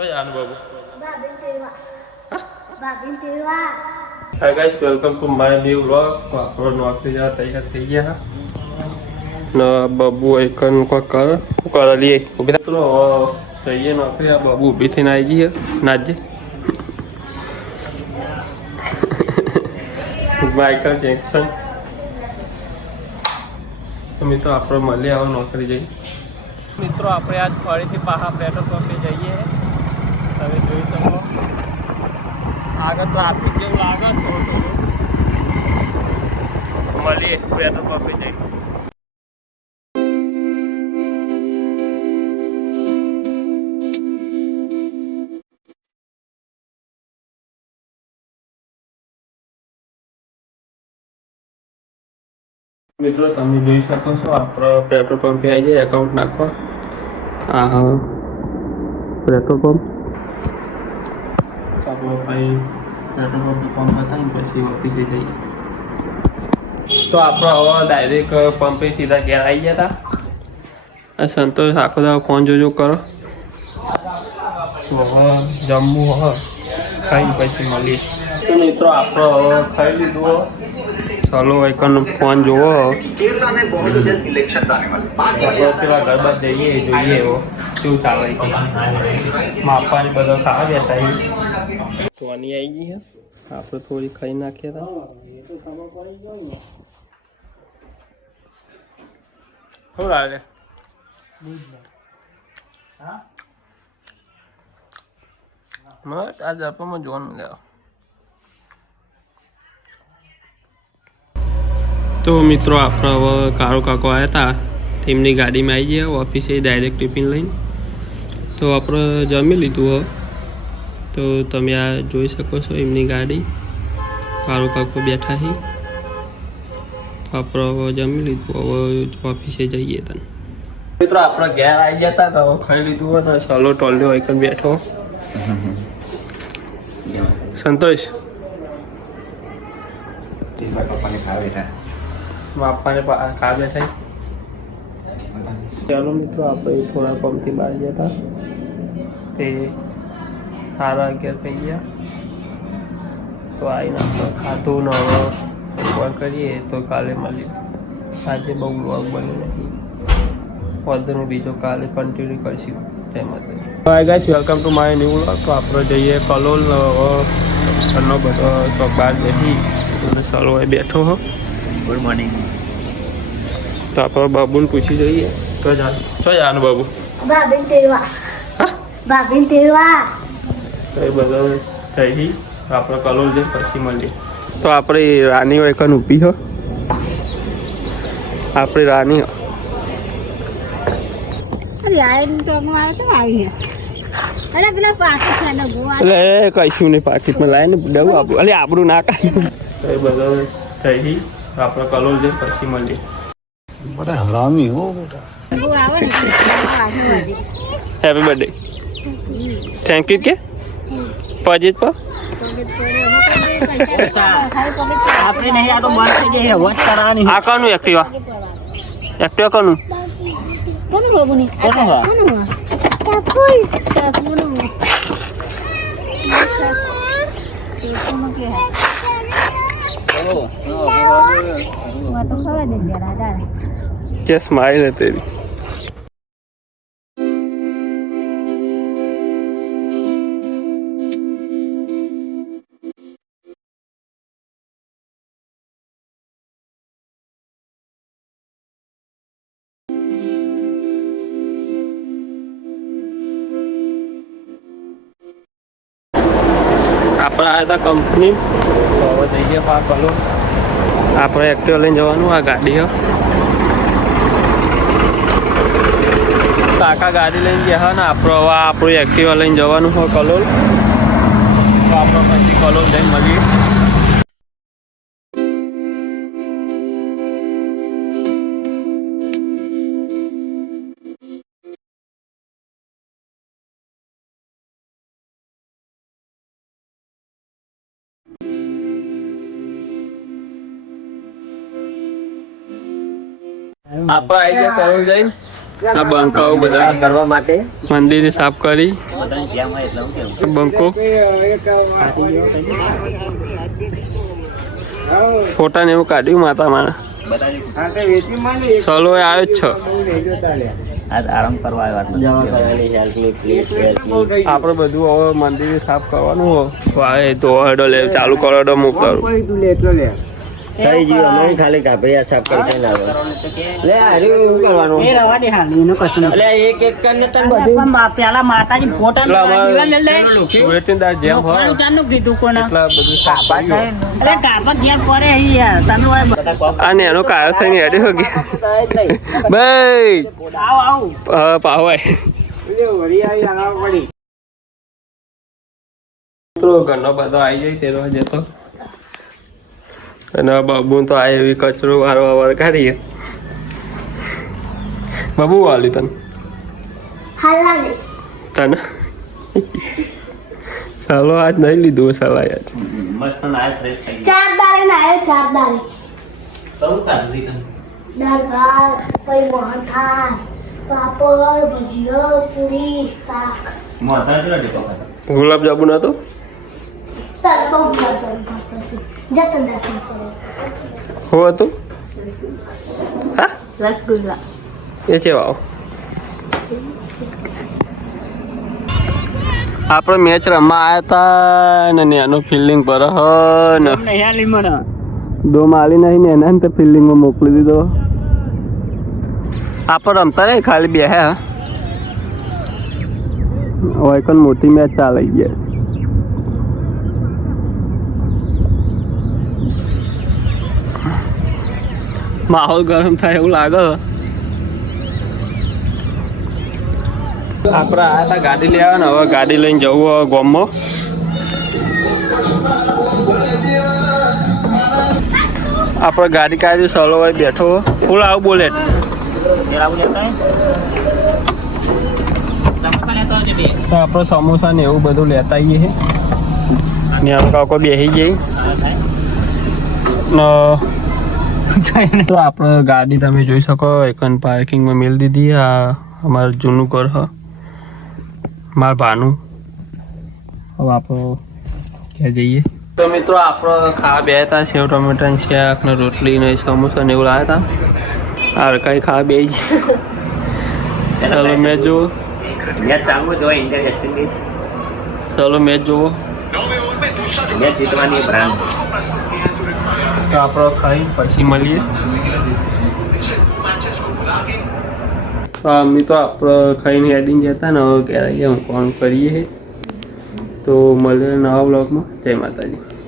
તો જાનું બાબુ બાબીન તેવા બાબીન તેવા hi guys welcome to my new vlog આપણો નોકરી જવા તૈયાર થઈ ગયા ના બાબુ એકન કોઈ કરે લીએ મિત્રો જઈએ નોકરી આ બાબુ ઊભી થઈને આવી ગઈ નાજે માઇકલ જેક્સન તો મિત્રો આપણે મળીએ આવો નોકરી જઈએ મિત્રો આપણે આજ ફરીથી પાછા પેટ્રોલ પંપે જઈએ તમે જોઈ શકો આગળ ટ્રાફિક જેવું લાગે થોડું મળીએ પેટ્રોલ પંપે જઈએ મિત્રો તમે જોઈ શકો છો આપણો પેટ્રોલ પંપે આવી જાય એકાઉન્ટ નાખવા આ પેટ્રોલ પંપ આપણો ભાઈ પેટ્રોલ પંપ પંપ થાય ને પછી ઓફિસે જઈએ તો આપણો હવે ડાયરેક્ટ પંપે સીધા ઘેર આવી ગયા હતા સંતોષ આખો દાડો ફોન જોજો કરો હવે જમવું હવે ખાઈને પછી મળીએ તો મિત્રો આપણો હવે ખાઈ લીધું ચલો એકનો ફોન જોવો પેલા ગરબા જઈએ જોઈએ એવો શું ચાલે માપાની બધો ખાવા બેઠા સોની આવી ગઈ આપણે થોડી ખાઈ નાખીએ હતા શું લાગે મત આ જપામાં જોવાનું લેવા તો મિત્રો આપણે હવે કાળો કાકો આવ્યા હતા તેમની ગાડીમાં આવી ગયા ઓફિસે ડાયરેક્ટ ટિફિન લઈને તો આપણે જમી લીધું હવે તો તમે આ જોઈ શકો છો એમની ગાડી કાળો કાકો બેઠા છે તો આપણે હવે જમી લીધું હવે ઓફિસે જઈએ તને મિત્રો આપણે ઘેર આવી ગયા હતા તો ખાઈ લીધું હોય તો ચલો ટોલ્યો એક બેઠો સંતોષ બાપાને ખા બેઠા ચાલો મિત્રો આપણે થોડા પંપથી બહાર ગયા હતા તે 11:30 થઈ ગયા તો આવીને આપણે ખાધું ને હવે ફોન કરીએ તો કાલે મળીએ આજે બહુ વ્લોગ બન્યો નથી વધુનું બીજો કાલે કન્ટિન્યુ કરીશું તેમાં hi guys welcome to my new vlog તો આપણે જઈએ કલોલ ઘરનો બધો ચોક બહાર બેસી અને સારો બેઠો હો ગુડ મોર્નિંગ તો આપણે બાબુને પૂછી જોઈએ તો જાનું બાબુ બાબીન તેવા બાબીન તેવા તો એ બધા થઈ આપણે કલોલ જઈએ પછી મળીએ તો આપણે રાની હોય કન ઊભી હો આપણી રાની એટલે કઈશું નહીં પાકીટમાં લાવીને ડવું આપણું એટલે આપણું ના કાઢ્યું તો એ બધા થઈ આપણે કલોલ જઈએ પછી મળીએ बड़ा हरामी हो बेटा હેપી બર્થડે થેન્ક યુ કે પજીત પર આપણે નહીં આ તો બંધ થઈ જાય વોચ કરાવવાની આ કોનું એક્ટિવા કોનું કોનું બાબુની કોનું હા? કોનું કાપુલ કાપુનું क्या स्माइल है तेरी આપણે આવ્યા હતા કંપની હવે જઈએ પાકલો આપણે એક્ટિવા લઈને જવાનું આ ગાડી કાકા ગાડી લઈને ગયા ને આપણે હવે આપણું એક્ટિવા લઈને જવાનું હોય કલોલ તો આપણે પછી કલોલ જઈને મળીએ આપણે આવી ગયા કલોલ જઈને આ બંકાઓ બધા કરવા માટે મંદિરે સાફ કરી બધાને જેમ હોય એટલે હું કેવું બંકો ખાતી ગયો કઈ ફોટા ને એવું કાઢ્યું માતા મારા બધાની ચલો એ આવ્યો જ છો આજ આરામ કરવા આવ્યા આપણે બધું હવે મંદિરે સાફ કરવાનું હો વાય તો હેડો લે ચાલુ કરો તો મૂકવાનું થઈ ગયું અમે ખાલી કાભૈયા સાફ કરી ના લે આરે એવું કરવાનું એ રવા દે હાલ એનો કશું એટલે એક એક કરીને તને બધું પેલા માતાજી ફોટા નો લે લે સુરેટીદાર જેમ હોય ઉતારનું કીધું કોના એટલા બધું સાફ કર્યું. અરે કાપડ જ્યાં પડે અહીં યાર તમે આ નેનો કાયો થઈને હેડ્યો હો ગયા ભાઈ આવ પાવાય મિત્રો ઘરનો બધો આવી જાય તેનો જતો અને બાબુ તો આ એવી કચરો વારવા કાઢીએ બાબુ વાલી તને હાલાને તને ચાલો આજ નહીં લીધું સલાહ યાર મસ્ત નાય ફ્રેશ થઈ ચાર દાડે નાયો ચાર દાડે સૌ કાઢી તને દાળ ભાત પછી મોહનથાળ પાપડ ભજીયો પૂરી શાક મોતા કેટલા ટીકો ખાતા ગુલાબ જાંબુ નતો તરબો ભરતો પછી જસન દર્શન કરે હો હતું હા રસગુલ્લા એ છે વાવ આપણે મેચ રમવા આવ્યા હતા ને એનું ફિલ્ડિંગ પર હ ને નહીં આલી મને દો માલી નહીં ને એને તો ફિલ્ડિંગમાં મોકલી દીધો આપણે રમતા નહીં ખાલી બે હે હવે કોઈ મોટી મેચ ચાલે ગયા માહોલ ગરમ થાય એવું લાગે આપણે આયા હતા ગાડી લેવા ને હવે ગાડી લઈને જવું હવે ગોમમાં આપણે ગાડી કાઢી સલો હોય બેઠો ફૂલ આવું બોલે તો આપણે સમોસા ને એવું બધું લેતા આવીએ ને આમ કાકો બેસી જઈ તો આપણે ગાડી તમે જોઈ શકો એકન પાર્કિંગમાં મેળ દીધી આ અમારું જૂનું ઘર હ મારા ભાનું હવે આપણે ક્યાં જઈએ તો મિત્રો આપણે ખાવા બે હતા સેવ ટમેટાની શાક ને રોટલી ને સમોસા ને એવું લાવ્યા હતા આ કઈ ખાવા બે ચાલો મેચ જુઓ મેચ ચાલુ જ હોય ઇન્ડિયા વેસ્ટ ઇન્ડિઝ ચાલો મેચ જુઓ મેચ જીતવાની બ્રાન્ડ તો આપણે ખાઈ પછી મળીએ અમે તો આપણે ખાઈને હેડીને જતા ને હવે ક્યારે હું કોણ કરીએ તો મળીએ નવા બ્લોગમાં જય માતાજી